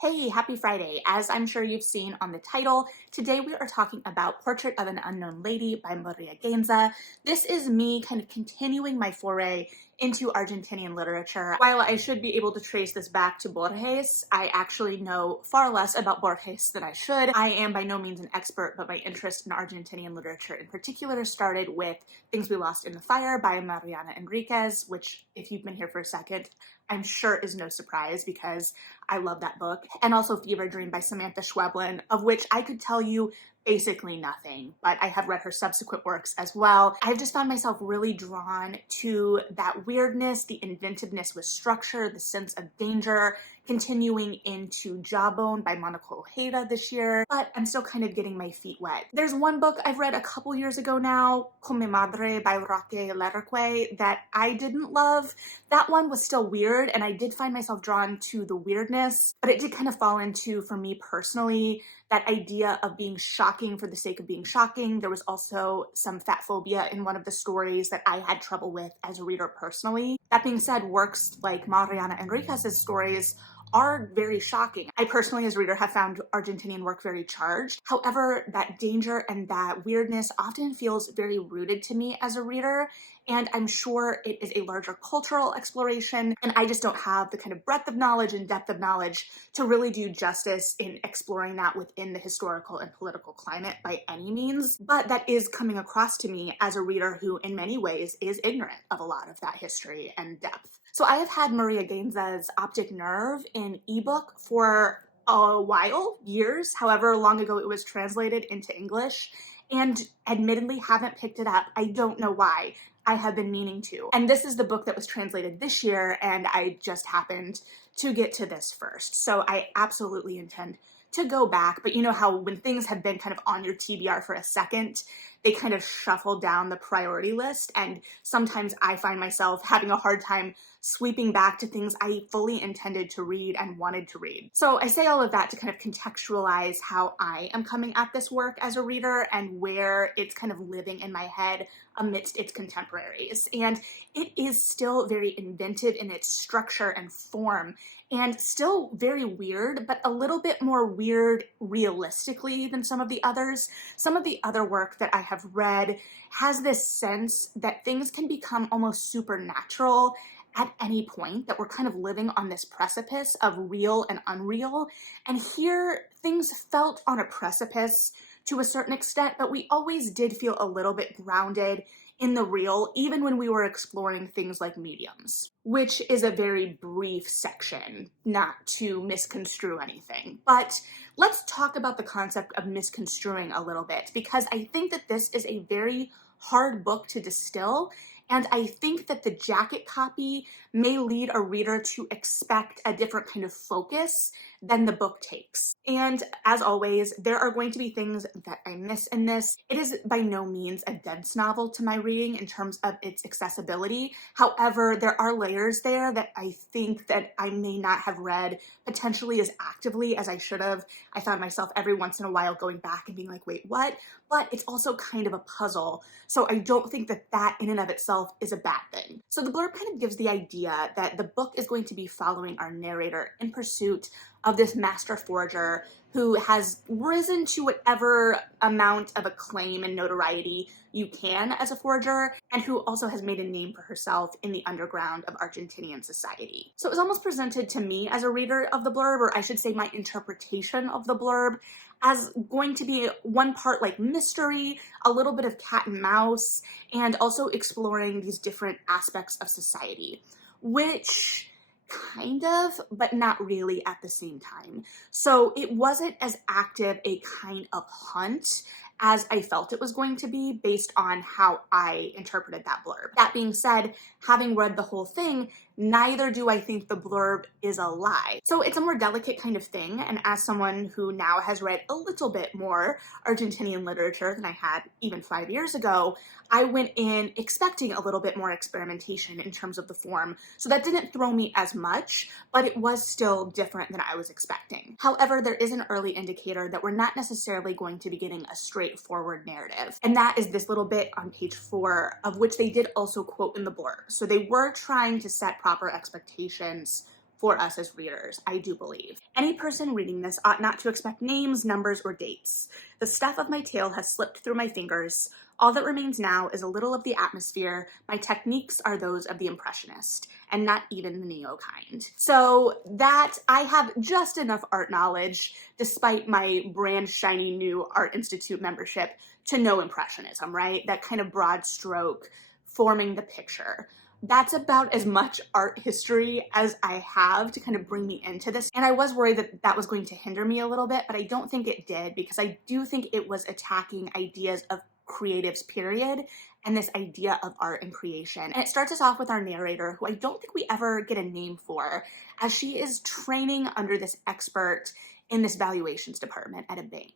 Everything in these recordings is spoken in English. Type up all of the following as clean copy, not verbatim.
Hey, happy Friday. As I'm sure you've seen on the title, today we are talking about Portrait of an Unknown Lady by Maria Gainza. This is me kind of continuing my foray into Argentinian literature. While I should be able to trace this back to Borges, I actually know far less about Borges than I should. I am by no means an expert, but my interest in Argentinian literature in particular started with Things We Lost in the Fire by Mariana Enriquez, which, if you've been here for a second, I'm sure is no surprise because I love that book. And also Fever Dream by Samantha Schweblin, of which I could tell you basically nothing, but I have read her subsequent works as well. I've just found myself really drawn to that weirdness, the inventiveness with structure, the sense of danger, continuing into Jawbone by Monica Ojeda this year, but I'm still kind of getting my feet wet. There's one book I've read a couple years ago now, Come Madre by Raquel Lerque, that I didn't love. That one was still weird, and I did find myself drawn to the weirdness, but it did kind of fall into, for me personally, that idea of being shocking for the sake of being shocking. There was also some fat phobia in one of the stories that I had trouble with as a reader personally. That being said, works like Mariana Enriquez's stories are very shocking. I personally, as a reader, have found Argentinian work very charged. However, that danger and that weirdness often feels very rooted to me as a reader, and I'm sure it is a larger cultural exploration, and I just don't have the kind of breadth of knowledge and depth of knowledge to really do justice in exploring that within the historical and political climate by any means. But that is coming across to me as a reader who, in many ways, is ignorant of a lot of that history and depth. So I have had Maria Gainza's Optic Nerve in ebook for a while, years, however long ago it was translated into English, and admittedly haven't picked it up. I don't know why. I have been meaning to. And this is the book that was translated this year, and I just happened to get to this first. So I absolutely intend to go back, but you know how when things have been kind of on your TBR for a second, they kind of shuffle down the priority list, and sometimes I find myself having a hard time sweeping back to things I fully intended to read and wanted to read. So I say all of that to kind of contextualize how I am coming at this work as a reader and where it's kind of living in my head amidst its contemporaries. And it is still very inventive in its structure and form, and still very weird, but a little bit more weird realistically than some of the others. Some of the other work that I have read has this sense that things can become almost supernatural at any point, that we're kind of living on this precipice of real and unreal. And here, things felt on a precipice to a certain extent, but we always did feel a little bit grounded in the real, even when we were exploring things like mediums, which is a very brief section, not to misconstrue anything. But let's talk about the concept of misconstruing a little bit, because I think that this is a very hard book to distill, and I think that the jacket copy may lead a reader to expect a different kind of focus than the book takes. And as always, there are going to be things that I miss in this. It is by no means a dense novel to my reading in terms of its accessibility. However, there are layers there that I think that I may not have read potentially as actively as I should have. I found myself every once in a while going back and being like, wait, what? But it's also kind of a puzzle. So I don't think that that in and of itself is a bad thing. So the blurb kind of gives the idea that the book is going to be following our narrator in pursuit of this master forger who has risen to whatever amount of acclaim and notoriety you can as a forger, and who also has made a name for herself in the underground of Argentinian society. So it was almost presented to me as a reader of the blurb, or I should say my interpretation of the blurb, as going to be one part like mystery, a little bit of cat and mouse, and also exploring these different aspects of society, which kind of, but not really at the same time. So it wasn't as active a kind of hunt as I felt it was going to be based on how I interpreted that blurb. That being said, having read the whole thing, neither do I think the blurb is a lie. So it's a more delicate kind of thing, and as someone who now has read a little bit more Argentinian literature than I had even 5 years ago, I went in expecting a little bit more experimentation in terms of the form, so that didn't throw me as much, but it was still different than I was expecting. However, there is an early indicator that we're not necessarily going to be getting a straightforward narrative, and that is this little bit on page 4, of which they did also quote in the blurb. So they were trying to set proper expectations for us as readers, I do believe. Any person reading this ought not to expect names, numbers, or dates. The stuff of my tale has slipped through my fingers. All that remains now is a little of the atmosphere. My techniques are those of the impressionist, and not even the neo kind. So that I have just enough art knowledge, despite my brand shiny new Art Institute membership, to know impressionism, right? That kind of broad stroke forming the picture. That's about as much art history as I have to kind of bring me into this. And I was worried that that was going to hinder me a little bit, but I don't think it did, because I do think it was attacking ideas of creatives, period, and this idea of art and creation. And it starts us off with our narrator, who I don't think we ever get a name for, as she is training under this expert in this valuations department at a bank,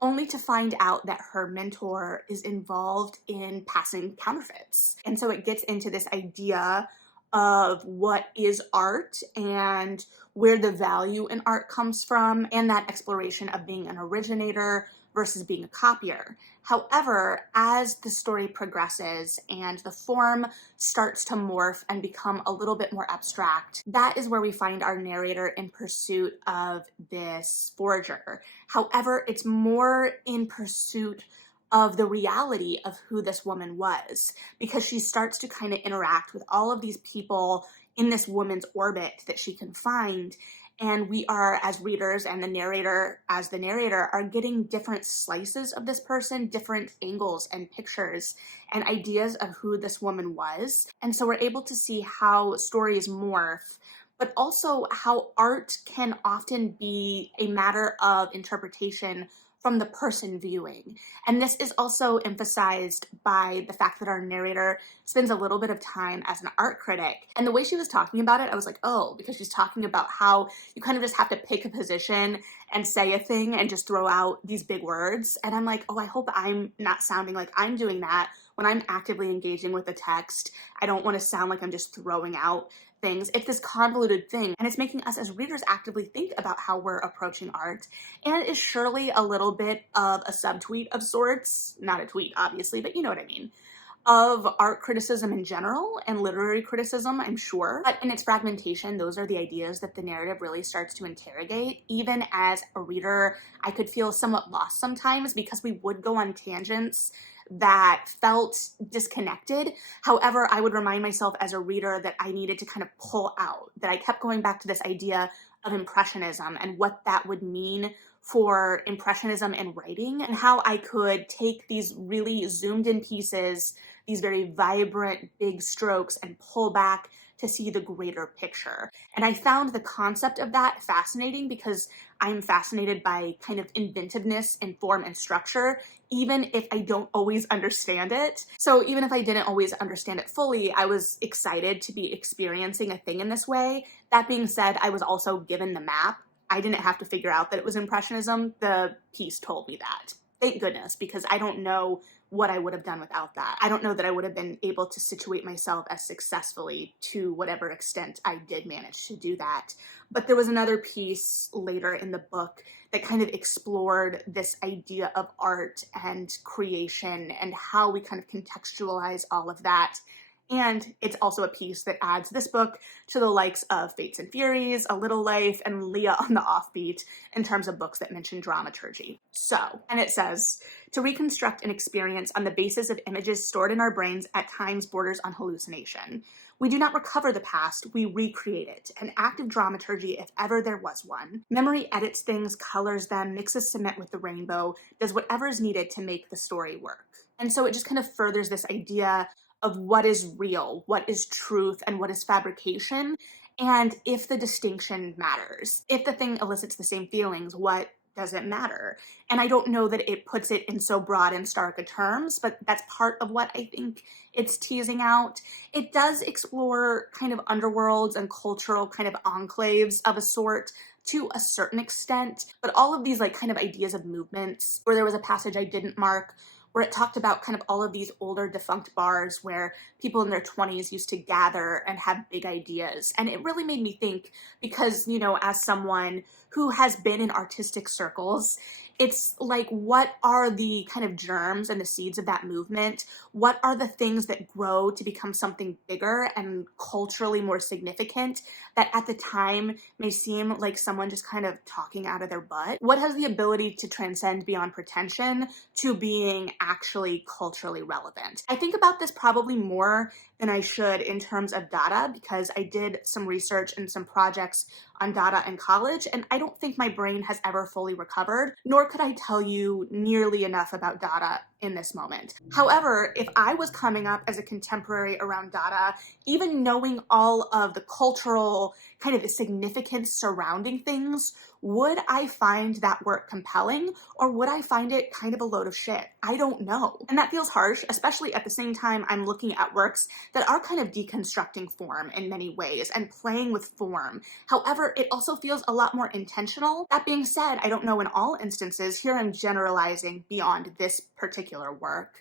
only to find out that her mentor is involved in passing counterfeits. And so it gets into this idea of what is art and where the value in art comes from, and that exploration of being an originator versus being a copier. However, as the story progresses and the form starts to morph and become a little bit more abstract, that is where we find our narrator in pursuit of this forager. However, it's more in pursuit of the reality of who this woman was, because she starts to kind of interact with all of these people in this woman's orbit that she can find. And we are, as readers, and the narrator as the narrator, are getting different slices of this person, different angles and pictures and ideas of who this woman was. And so we're able to see how stories morph, but also how art can often be a matter of interpretation from the person viewing. And this is also emphasized by the fact that our narrator spends a little bit of time as an art critic. And the way she was talking about it, I was like, oh, because she's talking about how you kind of just have to pick a position and say a thing and just throw out these big words. And I'm like, oh, I hope I'm not sounding like I'm doing that when I'm actively engaging with the text. I don't want to sound like I'm just throwing out things. It's this convoluted thing, and it's making us as readers actively think about how we're approaching art. And it is surely a little bit of a subtweet of sorts, not a tweet obviously, but you know what I mean, of art criticism in general and literary criticism, I'm sure. But in its fragmentation, those are the ideas that the narrative really starts to interrogate. Even as a reader, I could feel somewhat lost sometimes, because we would go on tangents that felt disconnected. However, I would remind myself as a reader that I needed to kind of pull out, that I kept going back to this idea of impressionism and what that would mean for impressionism in writing, and how I could take these really zoomed in pieces, these very vibrant big strokes, and pull back to see the greater picture. And I found the concept of that fascinating, because I'm fascinated by kind of inventiveness in form and structure, even if I don't always understand it. So even if I didn't always understand it fully, I was excited to be experiencing a thing in this way. That being said, I was also given the map. I didn't have to figure out that it was Impressionism. The piece told me that. Thank goodness, because I don't know what I would have done without that. I don't know that I would have been able to situate myself as successfully to whatever extent I did manage to do that. But there was another piece later in the book that kind of explored this idea of art and creation and how we kind of contextualize all of that. And it's also a piece that adds this book to the likes of Fates and Furies, A Little Life, and Leah on the Offbeat in terms of books that mention dramaturgy. So, and it says, to reconstruct an experience on the basis of images stored in our brains at times borders on hallucination. We do not recover the past, we recreate it, an act of dramaturgy if ever there was one. Memory edits things, colors them, mixes cement with the rainbow, does whatever is needed to make the story work. And so it just kind of furthers this idea of what is real, what is truth, and what is fabrication, and if the distinction matters. If the thing elicits the same feelings, what does it matter? And I don't know that it puts it in so broad and stark a terms, but that's part of what I think it's teasing out. It does explore kind of underworlds and cultural kind of enclaves of a sort to a certain extent, but all of these like kind of ideas of movements, where there was a passage I didn't mark, where it talked about kind of all of these older defunct bars where people in their 20s used to gather and have big ideas. And it really made me think, because, you know, as someone who has been in artistic circles, it's like, what are the kind of germs and the seeds of that movement? What are the things that grow to become something bigger and culturally more significant that at the time may seem like someone just kind of talking out of their butt? What has the ability to transcend beyond pretension to being actually culturally relevant? I think about this probably more than I should in terms of Dada, because I did some research and some projects on Dada in college, and I don't think my brain has ever fully recovered, nor could I tell you nearly enough about Dada in this moment. However, if I was coming up as a contemporary around Dada, even knowing all of the cultural kind of significance surrounding things, would I find that work compelling, or would I find it kind of a load of shit? I don't know. And that feels harsh, especially at the same time I'm looking at works that are kind of deconstructing form in many ways and playing with form. However, it also feels a lot more intentional. That being said, I don't know in all instances, here I'm generalizing beyond this particular work,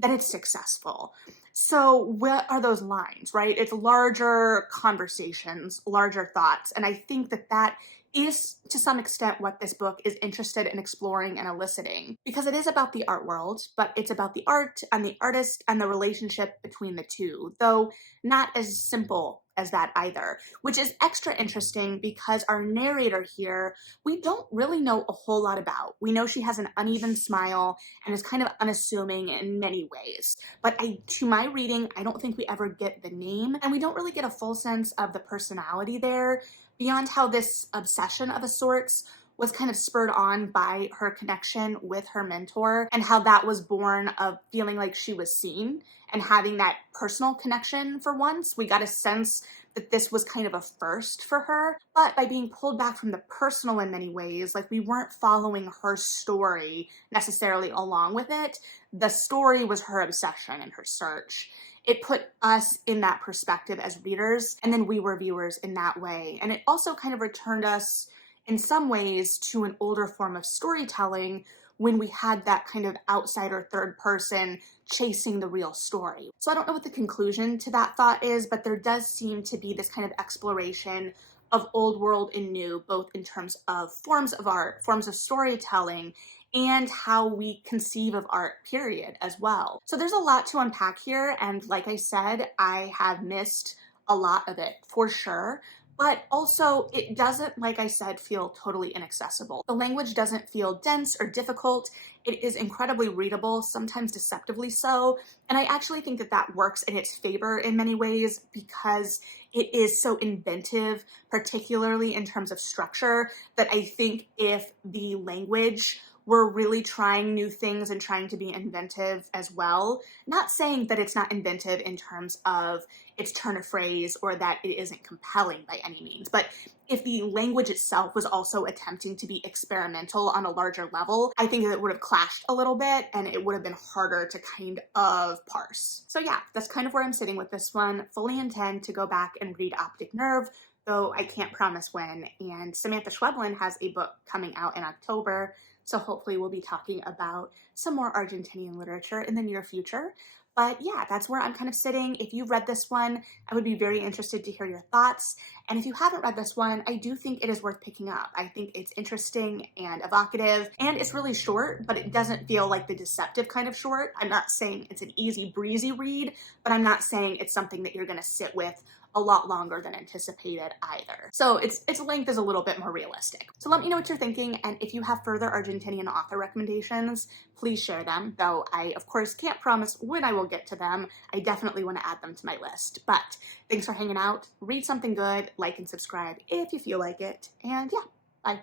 that it's successful. So what are those lines, right? It's larger conversations, larger thoughts. And I think that that is to some extent what this book is interested in exploring and eliciting, because it is about the art world, but it's about the art and the artist and the relationship between the two, though not as simple as that either, which is extra interesting because our narrator here, we don't really know a whole lot about. We know she has an uneven smile and is kind of unassuming in many ways, but to my reading, I don't think we ever get the name, and we don't really get a full sense of the personality there, beyond how this obsession of a sorts was kind of spurred on by her connection with her mentor, and how that was born of feeling like she was seen and having that personal connection for once. We got a sense that this was kind of a first for her, but by being pulled back from the personal in many ways, like we weren't following her story necessarily along with it. The story was her obsession and her search. It put us in that perspective as readers, and then we were viewers in that way. And it also kind of returned us in some ways to an older form of storytelling when we had that kind of outsider third person chasing the real story. So I don't know what the conclusion to that thought is, but there does seem to be this kind of exploration of old world and new, both in terms of forms of art, forms of storytelling, and how we conceive of art, period, as well. So there's a lot to unpack here, and like I said, I have missed a lot of it for sure. But also, it doesn't, like I said, feel totally inaccessible. The language doesn't feel dense or difficult. It is incredibly readable, sometimes deceptively so. And I actually think that that works in its favor in many ways because it is so inventive, particularly in terms of structure, that I think if the language were really trying new things and trying to be inventive as well. Not saying that it's not inventive in terms of its turn of phrase or that it isn't compelling by any means, but if the language itself was also attempting to be experimental on a larger level, I think that it would have clashed a little bit and it would have been harder to kind of parse. So yeah, that's kind of where I'm sitting with this one. Fully intend to go back and read Optic Nerve, though I can't promise when, and Samantha Schweblin has a book coming out in October, so hopefully we'll be talking about some more Argentinian literature in the near future. But yeah, that's where I'm kind of sitting. If you've read this one, I would be very interested to hear your thoughts. And if you haven't read this one, I do think it is worth picking up. I think it's interesting and evocative, and it's really short, but it doesn't feel like the deceptive kind of short. I'm not saying it's an easy breezy read, but I'm not saying it's something that you're gonna sit with a lot longer than anticipated either. So its length is a little bit more realistic. So let me know what you're thinking, and if you have further Argentinian author recommendations, please share them, though I of course can't promise when I will get to them. I definitely want to add them to my list. But thanks for hanging out. Read something good, like and subscribe if you feel like it, and yeah, bye.